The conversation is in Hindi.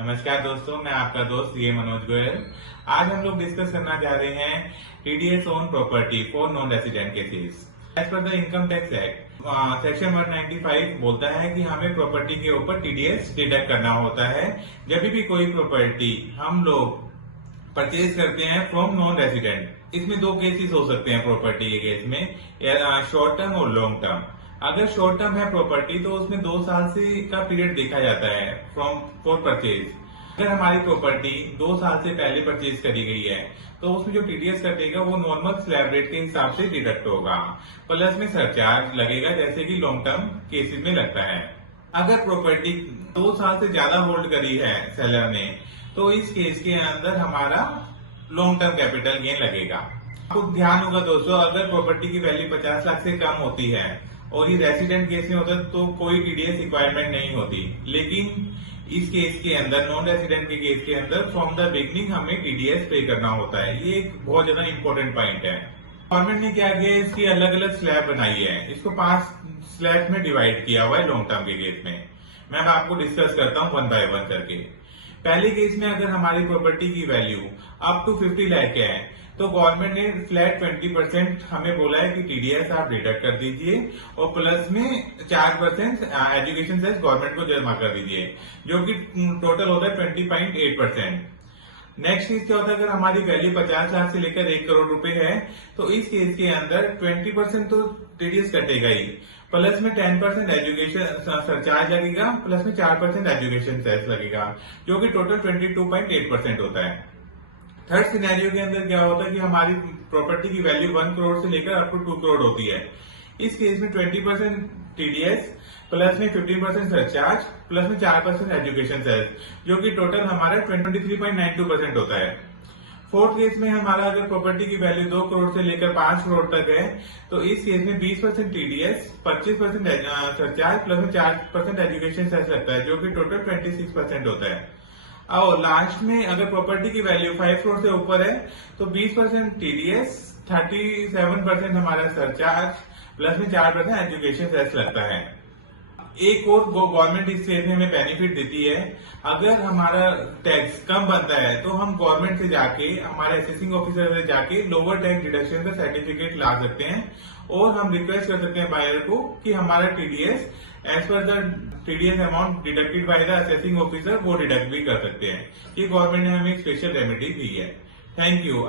नमस्कार दोस्तों, मैं आपका दोस्त ये मनोज गोयल। आज हम लोग डिस्कस करना चाह रहे हैं TDS on property for non resident cases. As per the income tax act section 195 बोलता है कि हमें प्रॉपर्टी के ऊपर टीडीएस डिडक्ट करना होता है जब भी कोई प्रॉपर्टी हम लोग परचेज करते हैं फ्रॉम नॉन रेसिडेंट। इसमें दो केसेस हो सकते हैं प्रॉपर्टी के केस में, शॉर्ट टर्म और लॉन्ग टर्म। अगर शॉर्ट टर्म है प्रॉपर्टी तो उसमें 2 साल से का पीरियड देखा जाता है फ्रॉम फॉर परचेज। अगर हमारी प्रॉपर्टी 2 साल से पहले परचेज करी गई है तो उसमें जो टीडीएस कटेगा वो नॉर्मल स्लैब रेट के हिसाब से डिडक्ट होगा, प्लस में सरचार्ज लगेगा जैसे कि लॉन्ग टर्म केसेस में लगता है। अगर प्रॉपर्टी 2 साल से ज्यादा होल्ड करी है सेलर ने तो इस केस के अंदर हमारा लॉन्ग टर्म कैपिटल गेन लगेगा। आपको ध्यान होगा दोस्तों, अगर प्रॉपर्टी की वैल्यू 50 लाख से कम होती है और ये रेसिडेंट केस में होता है तो कोई टीडीएस रिक्वायरमेंट नहीं होती, लेकिन इस केस के अंदर नॉन रेसिडेंट के केस के अंदर फ्रॉम द बिगनिंग हमें टीडीएस पे करना होता है। ये एक बहुत ज्यादा इंपॉर्टेंट पॉइंट है। गवर्नमेंट ने क्या किया, इसकी अलग अलग स्लैब बनाई है, इसको 5 स्लैब में डिवाइड किया हुआ है लॉन्ग टर्म के केस में। मैं आपको डिस्कस करता हूँ 1 बाय 1 करके। पहले केस में अगर हमारी प्रॉपर्टी की वैल्यू अप टू 50 लाख है तो गवर्नमेंट ने फ्लैट 20% हमें बोला है कि टीडीएस आप डिडक्ट कर दीजिए और प्लस में 4% एजुकेशन सेस गवर्नमेंट को जमा कर दीजिए, जो कि टोटल होता है 20.8%। नेक्स्ट चीज क्या होता है, अगर हमारी वैल्यू 50 लाख से लेकर 1 करोड़ रुपए है तो इस केस के अंदर 20% तो टीडीएस कटेगा ही, प्लस में 10% एजुकेशन सरचार्ज लगेगा, प्लस में 4% एजुकेशन सेस लगेगा, जो कि टोटल 22.8% होता है। थर्ड सिनेरियो के अंदर क्या होता है कि हमारी प्रॉपर्टी की वैल्यू 1 करोड़ से लेकर अप टू 2 करोड़ होती है। इस केस में 20% टीडीएस, प्लस में 15% सरचार्ज, प्लस में 4% एजुकेशन सेस, जो कि टोटल हमारा 23.92% होता है। फोर्थ केस में हमारा अगर प्रॉपर्टी की वैल्यू 2 करोड़ से लेकर 5 करोड़ तक है तो इस केस में 20% टीडीएस, 25% सरचार्ज, प्लस में 4% एजुकेशन सेस लगता है, जो कि टोटल 26% होता है। और लास्ट में अगर प्रॉपर्टी की वैल्यू 5 करोड़ से ऊपर है तो 20% टीडीएस, 37% हमारा सरचार्ज, प्लस में 4% एजुकेशन सेस लगता है। एक और गवर्नमेंट इस केस में हमें बेनिफिट देती है, अगर हमारा टैक्स कम बनता है तो हम गवर्नमेंट से जाके, हमारे असेसिंग ऑफिसर से जाके लोअर टैक्स डिडक्शन का सर्टिफिकेट ला सकते हैं और हम रिक्वेस्ट कर सकते हैं बायर को कि हमारा TDS as per the TDS amount deducted by the assessing officer वो डिडक्ट भी कर सकते हैं। ये गवर्नमेंट ने हमें स्पेशल रेमेडी दी है। Thank you.